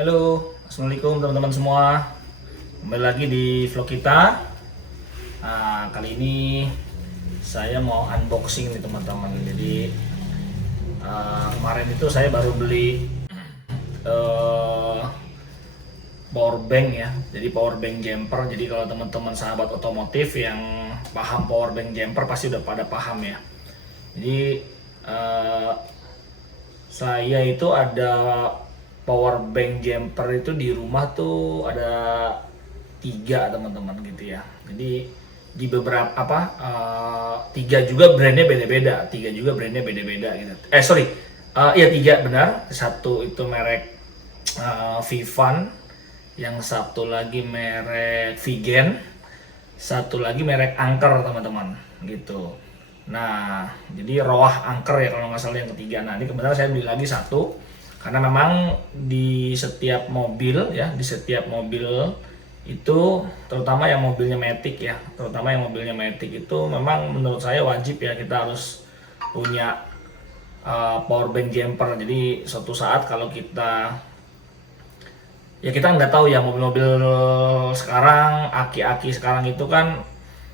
Halo, assalamualaikum teman-teman semua. Kembali lagi di vlog kita. Kali ini saya mau unboxing nih teman-teman. Jadi kemarin itu saya baru beli uh, power bank ya. Jadi power bank jumper. Jadi kalau teman-teman sahabat otomotif yang paham power bank jumper pasti udah pada paham ya. Jadi saya itu ada power bank jumper itu di rumah tuh ada 3 teman-teman gitu ya. Jadi di beberapa tiga juga brandnya beda-beda, gitu. Iya 3 benar. Satu itu merek Vivan, yang satu lagi merek Vigen, satu lagi merek Anker teman-teman gitu. Nah, jadi Roah Anker ya kalau nggak salah yang ketiga. Nah, ini kebetulan saya beli lagi satu karena memang di setiap mobil ya, di setiap mobil itu terutama yang mobilnya Matic ya, itu memang menurut saya wajib ya kita harus punya power bank jumper. Jadi suatu saat kalau kita nggak tahu ya mobil-mobil sekarang, aki-aki sekarang itu kan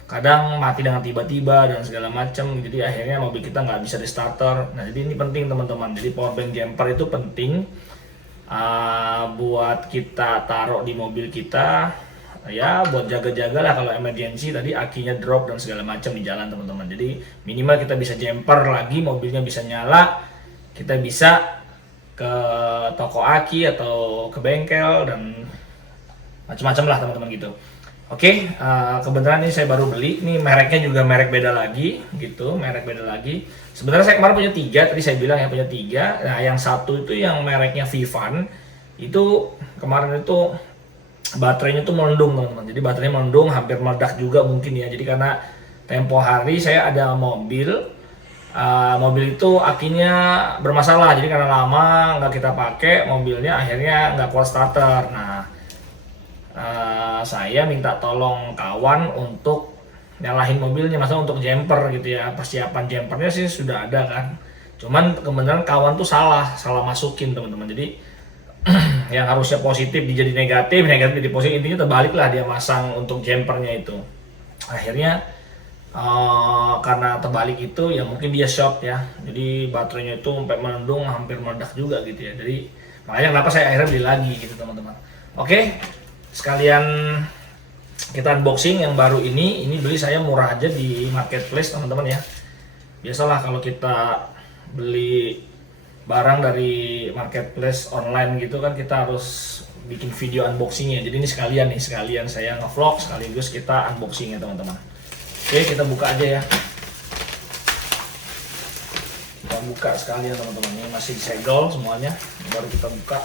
kadang mati dengan tiba-tiba dan segala macam, jadi akhirnya mobil kita nggak bisa di starter. Nah jadi ini penting teman-teman, jadi power bank jumper itu penting buat kita taruh di mobil kita ya, buat jaga-jaga lah kalau emergency tadi akinya drop dan segala macam di jalan teman-teman. Jadi minimal kita bisa jumper lagi, mobilnya bisa nyala, kita bisa ke toko aki atau ke bengkel dan macam-macam lah teman-teman gitu. Oke, kebetulan ini saya baru beli. Ini mereknya juga merek beda lagi, gitu, merek beda lagi. Sebenarnya saya kemarin punya 3, tadi saya bilang ya punya 3. Nah, yang satu itu yang mereknya Vivan, itu kemarin itu baterainya tuh melendung teman-teman. Jadi baterainya melendung, hampir meledak juga mungkin ya. Jadi karena tempo hari saya ada mobil itu akinya bermasalah. Jadi karena lama nggak kita pakai mobilnya, akhirnya nggak kuat starter. Nah, saya minta tolong kawan untuk nyalahin mobilnya, masalah untuk jumper gitu ya. Persiapan jumpernya sih sudah ada kan, cuman kebenaran kawan tuh salah masukin teman-teman. Jadi yang harusnya positif dijadi negatif, negatif jadi positif, intinya terbalik lah dia masang untuk jumpernya itu. Akhirnya karena terbalik itu ya mungkin dia shock ya, jadi baterainya itu sampai melendung, hampir meledak juga gitu ya. Jadi makanya kenapa saya akhirnya beli lagi gitu teman-teman. Oke, sekalian kita unboxing yang baru ini beli saya murah aja di marketplace teman-teman ya. Biasalah kalau kita beli barang dari marketplace online gitu kan kita harus bikin video unboxingnya. Jadi ini sekalian saya ngevlog sekaligus kita unboxing ya teman-teman. Oke, kita buka aja ya. Kita buka sekalian teman-teman, ini masih disegel semuanya, baru kita buka.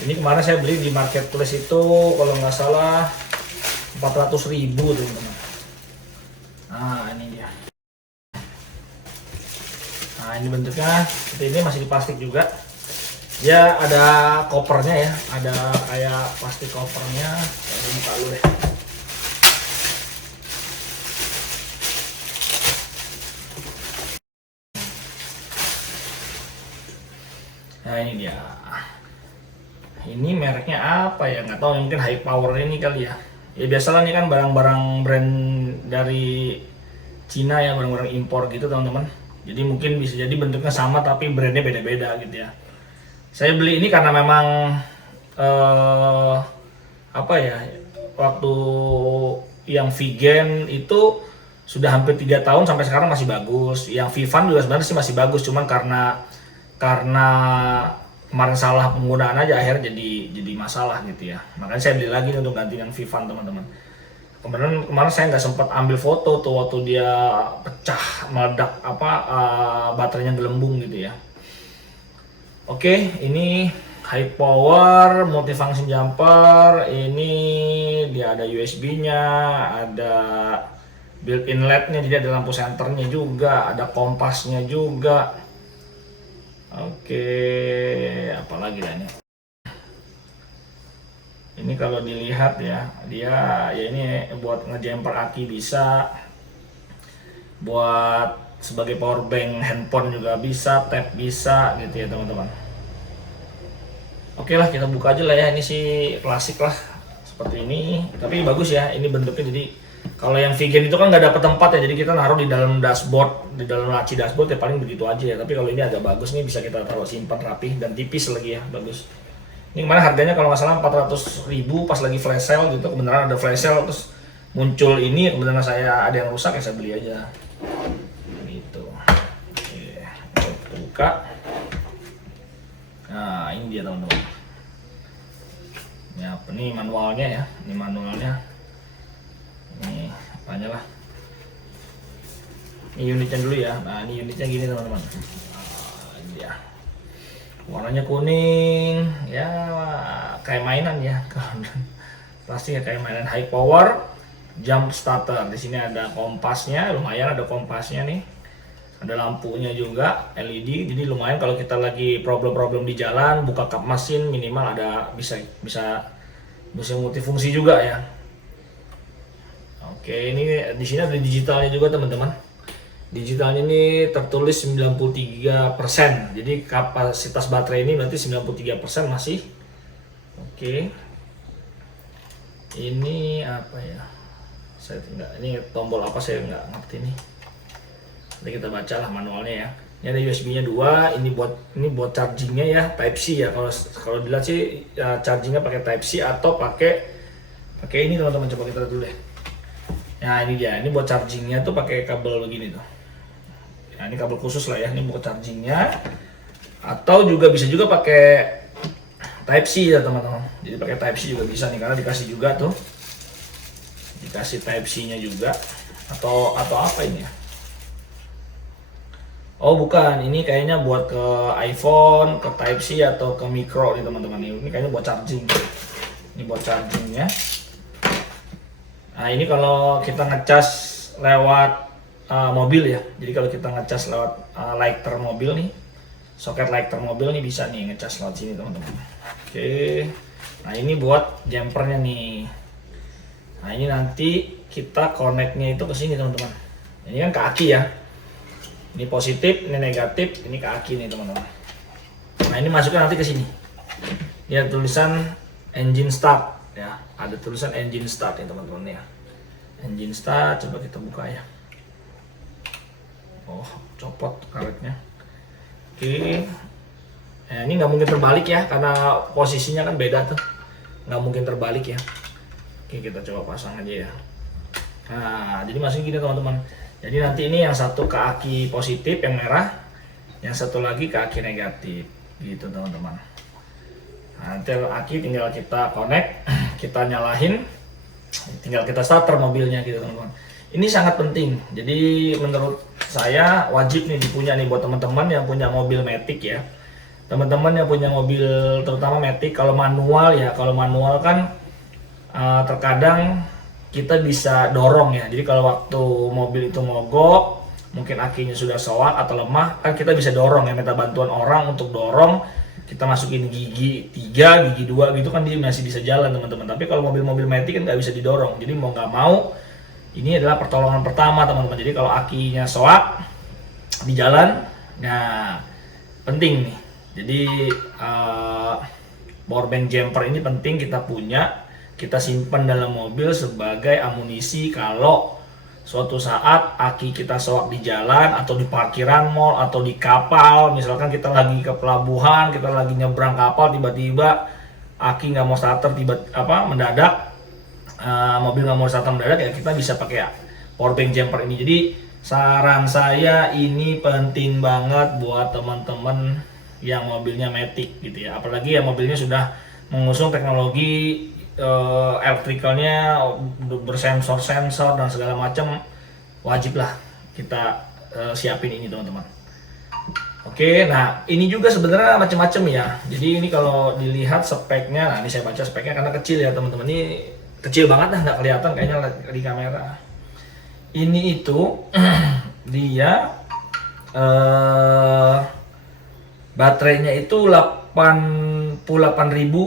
Ini kemarin saya beli di marketplace itu kalau nggak salah 400.000 teman-teman. Nah ini dia. Nah ini bentuknya seperti ini, masih di plastik juga. Ya ada kopernya ya, ada kayak plastik kopernya. Saya buka dulu deh. Nah ini dia. Ini mereknya apa ya, nggak tahu, mungkin high power ini kali ya. Ya biasalah ini kan barang-barang brand dari Cina ya, barang-barang impor gitu teman-teman. Jadi mungkin bisa jadi bentuknya sama tapi brandnya beda-beda gitu ya. Saya beli ini karena memang waktu yang Vigen itu sudah hampir 3 tahun sampai sekarang masih bagus. Yang Vivan juga sebenarnya sih masih bagus, cuman karena kemarin salah penggunaan aja akhirnya jadi masalah gitu ya. Makanya saya beli lagi untuk ganti yang Vivan teman-teman. Kemarin saya nggak sempat ambil foto tuh waktu dia pecah meledak baterainya gelembung gitu ya. Oke, ini high power multifunction jumper. Ini dia ada USB-nya, ada built-in LED-nya, jadi ada lampu senternya juga, ada kompasnya juga. Oke, apalagi lah ini. Ini kalau dilihat ya, dia ya ini buat ngejumper aki bisa, buat sebagai power bank handphone juga bisa, tab bisa gitu ya teman-teman. Oke lah, kita buka aja lah ya. Ini sih klasik lah seperti ini, tapi bagus ya ini bentuknya. Jadi kalau yang vegan itu kan nggak dapat tempat ya, jadi kita naruh di dalam dashboard, di dalam laci dashboard ya paling begitu aja ya. Tapi kalau ini agak bagus nih, bisa kita taruh simpan rapi dan tipis lagi ya, bagus. Ini kemarin harganya kalau nggak salah 400.000 pas lagi flash sale gitu, kebenaran ada flash sale terus muncul ini, kebenaran saya ada yang rusak ya saya beli aja gitu. Oke, kita buka. Nah ini dia teman-teman. Ini apa nih manualnya ya? Ini manualnya. Ini apanya lah. Ini unitnya dulu ya. Nah ini unitnya gini teman-teman. Nah, ini dia. Warnanya kuning, ya kayak mainan ya. Pasti ya kayak mainan high power jump starter. Di sini ada kompasnya, lumayan ada kompasnya nih. Ada lampunya juga LED, jadi lumayan kalau kita lagi problem-problem di jalan, buka kap mesin minimal ada bisa multifungsi juga ya. Oke, ini di sini ada digitalnya juga teman-teman. Digitalnya ini tertulis 93%, jadi kapasitas baterai ini berarti 93% masih. Oke, ini apa ya? Saya enggak, ini tombol apa saya nggak ngerti nih. Nanti kita baca lah manualnya ya. Ini ada USB-nya 2, ini buat chargingnya ya, Type C ya. Kalau dilihat sih ya, chargingnya pakai Type C atau pakai ini teman-teman, coba kita lihat dulu deh. Nah ini dia, ini buat chargingnya tuh pakai kabel begini tuh. Nah ini kabel khusus lah ya, ini buat chargingnya. Atau juga bisa juga pakai Type C ya teman-teman. Jadi pakai Type C juga bisa nih, karena dikasih juga tuh, dikasih Type C-nya juga. Atau apa ini ya? Oh bukan, ini kayaknya buat ke iPhone, ke Type C atau ke micro nih teman-teman. Ini kayaknya buat charging. Ini buat chargingnya. Nah ini kalau kita ngecas lewat mobil ya. Jadi kalau kita ngecas lewat lighter mobil nih, soket lighter mobil nih bisa nih ngecas lewat sini teman-teman. Oke. Nah ini buat jumpernya nih. Nah ini nanti kita connect-nya itu ke sini teman-teman. Ini kan kaki ya. Ini positif, ini negatif, ini ke aki nih teman-teman. Nah ini masuknya nanti ke sini. Ini ada tulisan engine start ya. Ada tulisan engine start ya teman-teman ya. Engine start, coba kita buka ya. Oh, copot karetnya. Oke. Nah, ini nggak mungkin terbalik ya, karena posisinya kan beda tuh. Nggak mungkin terbalik ya. Oke, kita coba pasang aja ya. Nah, jadi masih gini teman-teman. Jadi nanti ini yang satu ke aki positif yang merah, yang satu lagi ke aki negatif, gitu teman-teman. Nah, nanti aki tinggal kita connect, kita nyalain, tinggal kita starter mobilnya gitu teman-teman. Ini sangat penting. Jadi menurut saya wajib nih dipunya nih buat teman-teman yang punya mobil Matic ya. Teman-teman yang punya mobil terutama Matic, kalau manual ya, kalau manual kan terkadang kita bisa dorong ya. Jadi kalau waktu mobil itu mogok, mungkin akinya sudah soak atau lemah, kan kita bisa dorong ya, minta bantuan orang untuk dorong. Kita masukin gigi 3, gigi 2 gitu kan dia masih bisa jalan teman-teman. Tapi kalau mobil-mobil Matic kan nggak bisa didorong. Jadi mau nggak mau, ini adalah pertolongan pertama teman-teman. Jadi kalau akinya soak di jalan, nah penting nih. Jadi powerbank jumper ini penting kita punya. Kita simpan dalam mobil sebagai amunisi kalau suatu saat aki kita soak di jalan atau di parkiran mall atau di kapal. Misalkan kita lagi ke pelabuhan, kita lagi nyebrang kapal, tiba-tiba aki nggak mau starter, mendadak, mobil nggak mau starter mendadak, ya kita bisa pakai powerbank jumper ini. Jadi saran saya ini penting banget buat teman-teman yang mobilnya Matic gitu ya. Apalagi ya mobilnya sudah mengusung teknologi elektrikalnya bersensor-sensor dan segala macam, wajib lah kita siapin ini teman-teman. Oke, nah ini juga sebenarnya macam-macam ya. Jadi ini kalau dilihat speknya, nah ini saya baca speknya karena kecil ya teman-teman. Ini kecil banget dah, nggak kelihatan kayaknya di kamera. Ini itu dia baterainya itu 88.000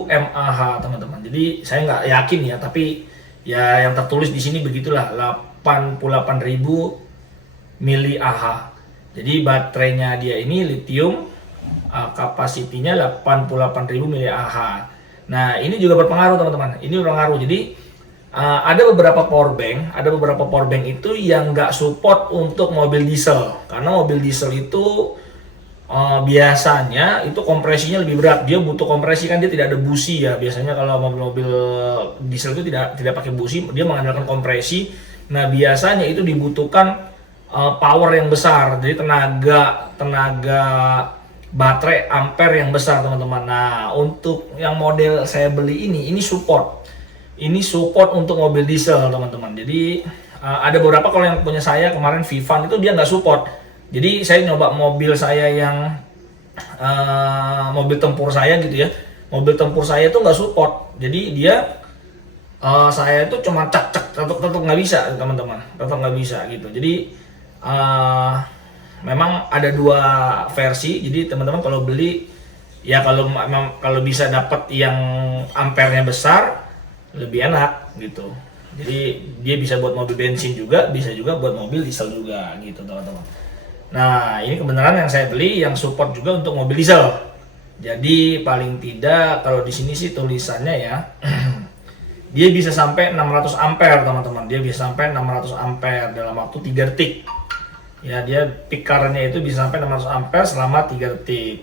mAh teman-teman. Jadi saya nggak yakin ya, tapi ya yang tertulis di sini begitulah, 88.000 mAh. Jadi baterainya dia ini lithium, kapasitinya 88.000 mAh. Nah, ini juga berpengaruh teman-teman. Ini berpengaruh. Jadi ada beberapa power bank itu yang nggak support untuk mobil diesel. Karena mobil diesel itu biasanya itu kompresinya lebih berat. Dia butuh kompresi, kan dia tidak ada busi ya. Biasanya kalau mobil-mobil diesel itu tidak pakai busi, dia mengandalkan kompresi. Nah, biasanya itu dibutuhkan power yang besar. Jadi tenaga baterai ampere yang besar, teman-teman. Nah, untuk yang model saya beli ini support. Ini support untuk mobil diesel, teman-teman. Jadi ada beberapa, kalau yang punya saya kemarin Vivan itu dia nggak support. Jadi saya nyoba mobil saya yang mobil tempur saya gitu ya. Mobil tempur saya itu nggak support. Jadi dia saya itu cuma tetap nggak bisa, teman-teman. Tetap nggak bisa gitu. Jadi memang ada dua versi. Jadi teman-teman kalau beli ya, kalau bisa dapat yang ampernya besar lebih enak gitu. Jadi dia bisa buat mobil bensin juga, bisa juga buat mobil diesel juga gitu, teman-teman. Nah, ini kebenaran yang saya beli yang support juga untuk mobil diesel. Jadi paling tidak kalau di sini sih tulisannya ya dia bisa sampai 600 ampere, teman-teman. Dia bisa sampai 600 ampere dalam waktu 3 detik. Ya, dia peak current-nya itu bisa sampai 600 ampere selama 3 detik.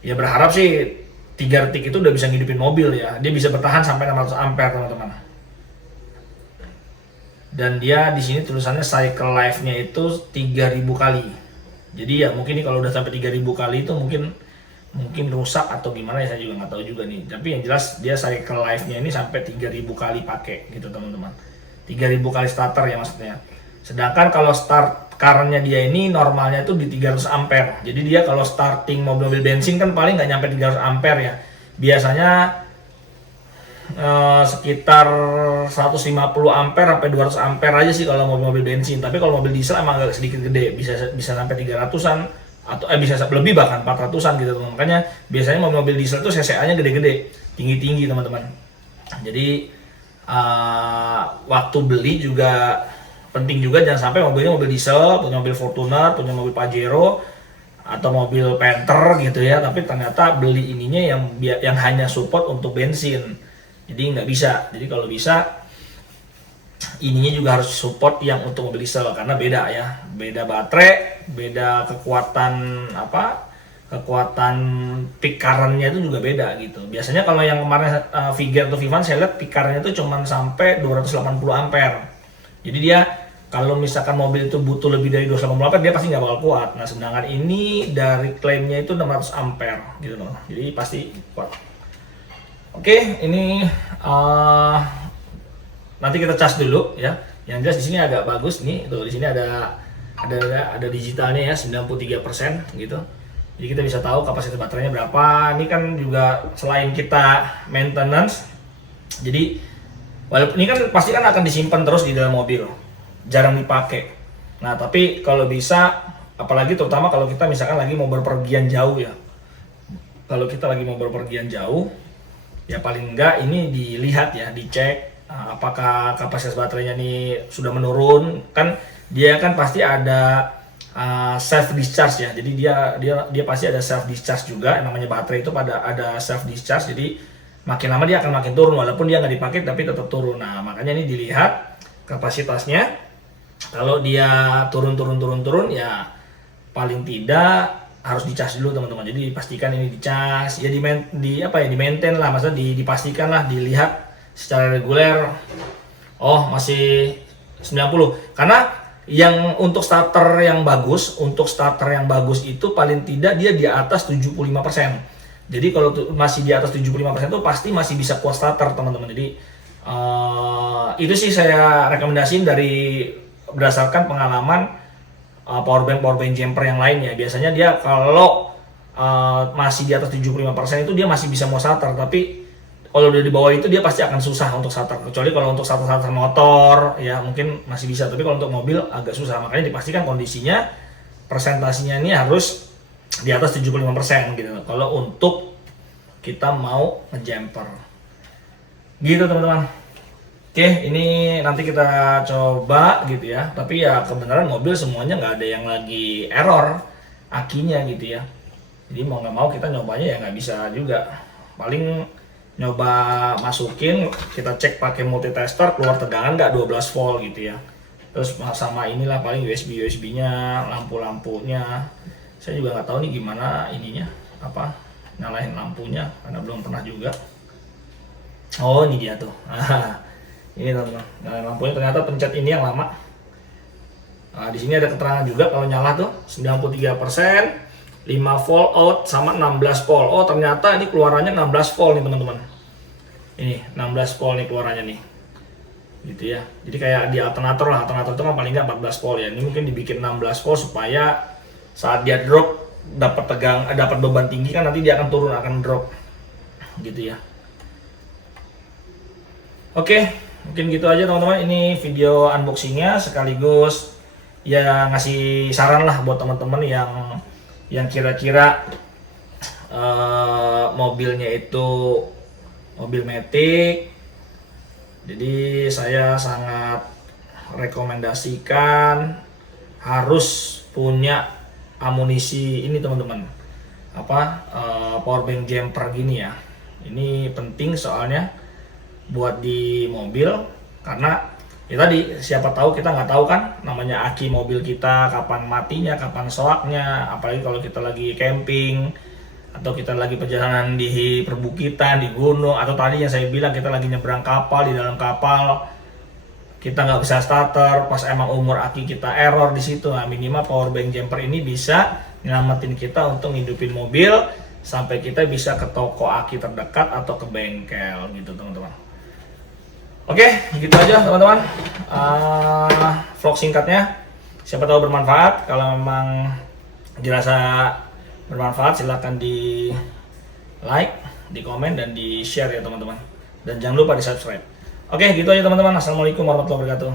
Ya berharap sih 3 detik itu udah bisa ngidupin mobil ya. Dia bisa bertahan sampai 600 ampere, teman-teman. Dan dia di sini tulisannya cycle life-nya itu 3000 kali. Jadi ya mungkin ini kalau udah sampai 3000 kali itu mungkin rusak atau gimana ya, saya juga nggak tahu juga nih. Tapi yang jelas dia cycle life-nya ini sampai 3000 kali pakai gitu, teman-teman. 3000 kali starter ya maksudnya. Sedangkan kalau start current-nya dia ini normalnya itu di 300 ampere. Jadi dia kalau starting mobil-mobil bensin kan paling nggak nyampe 300 ampere ya. Biasanya sekitar 150 ampere sampai 200 ampere aja sih kalau mobil-mobil bensin. Tapi kalau mobil diesel emang agak sedikit gede, bisa sampai 300-an atau bisa lebih, bahkan 400-an gitu, teman. Makanya biasanya mobil-mobil diesel itu CCA-nya gede-gede, tinggi-tinggi, teman-teman. Jadi waktu beli juga penting juga, jangan sampai mobilnya mobil diesel, punya mobil Fortuner, punya mobil Pajero atau mobil Panther gitu ya, tapi ternyata beli ininya yang hanya support untuk bensin. Jadi nggak bisa. Jadi kalau bisa ininya juga harus support yang untuk mobil diesel, karena beda ya, beda baterai, beda kekuatan kekuatan peak current-nya itu juga beda gitu. Biasanya kalau yang kemarin Vigan atau Vivan saya lihat peak current-nya itu cuma sampai 280 ampere. Jadi dia kalau misalkan mobil itu butuh lebih dari 280 ampere dia pasti nggak bakal kuat. Nah, sedangkan ini dari klaimnya itu 600 ampere gitu loh. Jadi pasti kuat. Oke, ini nanti kita cas dulu ya. Yang jelas di sini agak bagus nih. Tuh di sini ada digitalnya ya, 93% gitu. Jadi kita bisa tahu kapasitas baterainya berapa. Ini kan juga selain kita maintenance, jadi walaupun ini kan pasti kan akan disimpan terus di dalam mobil, jarang dipakai. Nah, tapi kalau bisa, apalagi terutama kalau kita misalkan lagi mau berpergian jauh ya. Kalau kita lagi mau berpergian jauh, ya paling enggak ini dilihat ya, dicek apakah kapasitas baterainya ini sudah menurun. Kan dia kan pasti ada self discharge ya. Jadi dia pasti ada self discharge juga. Namanya baterai itu ada self discharge. Jadi makin lama dia akan makin turun, walaupun dia nggak dipakai tapi tetap turun. Nah, makanya ini dilihat kapasitasnya. Kalau dia turun ya paling tidak harus dicas dulu, teman-teman. Jadi dipastikan ini dicas ya, di maintain lah, maksudnya dipastikan lah, dilihat secara reguler. Oh, masih 90. Karena yang untuk starter yang bagus itu paling tidak dia di atas 75%. Jadi kalau masih di atas 75% itu pasti masih bisa kuat starter, teman-teman. Jadi itu sih saya rekomendasiin berdasarkan pengalaman powerbank jumper yang lainnya. Biasanya dia kalau masih di atas 75% itu dia masih bisa mau starter, tapi kalau udah di bawah itu dia pasti akan susah untuk starter. Kecuali kalau untuk starter motor ya mungkin masih bisa, tapi kalau untuk mobil agak susah. Makanya dipastikan kondisinya, presentasinya ini harus di atas 75% gitu kalau untuk kita mau ngejumper gitu, teman-teman. Oke, ini nanti kita coba gitu ya. Tapi ya kebenaran mobil semuanya nggak ada yang lagi error akinya gitu ya. Jadi mau nggak mau kita nyobanya ya nggak bisa juga. Paling nyoba masukin, kita cek pakai multitester keluar tegangan nggak 12 volt gitu ya. Terus sama inilah paling USB-nya, lampu-lampunya. Saya juga nggak tahu nih gimana ininya, apa nyalain lampunya karena belum pernah juga. Oh ini dia tuh. Ini teman-teman, nyalain lampunya ternyata pencet ini yang lama. Nah, di sini ada keterangan juga kalau nyala tuh 93%, 5 volt out sama 16 volt. Oh ternyata ini keluarannya 16 volt nih teman-teman. Ini 16 volt nih keluarannya nih. Gitu ya. Jadi kayak di alternator lah, alternator itu kan paling nggak 14 volt ya. Ini mungkin dibikin 16 volt supaya saat dia drop dapat beban tinggi kan nanti dia akan turun, akan drop. Gitu ya. Oke, mungkin gitu aja teman-teman. Ini video unboxingnya sekaligus ya ngasih saran lah buat teman-teman yang kira-kira mobilnya itu mobil matic. Jadi saya sangat rekomendasikan harus punya amunisi ini teman-teman, powerbank jumper gini ya. Ini penting soalnya buat di mobil, karena ya tadi siapa tahu, kita nggak tahu kan namanya aki mobil kita kapan matinya, kapan soaknya, apalagi kalau kita lagi camping atau kita lagi perjalanan di perbukitan, di gunung, atau tadi yang saya bilang kita lagi nyebrang kapal, di dalam kapal kita nggak bisa starter, pas emang umur aki kita error di situ. Nah, minimal powerbank jumper ini bisa nyelamatin kita untuk ngidupin mobil sampai kita bisa ke toko aki terdekat atau ke bengkel gitu teman-teman. Oke, gitu aja teman-teman vlog singkatnya. Siapa tahu bermanfaat. Kalau memang dirasa bermanfaat silahkan di like, di komen, dan di share ya teman-teman. Dan jangan lupa di subscribe. Oke, gitu aja teman-teman. Assalamualaikum warahmatullahi wabarakatuh.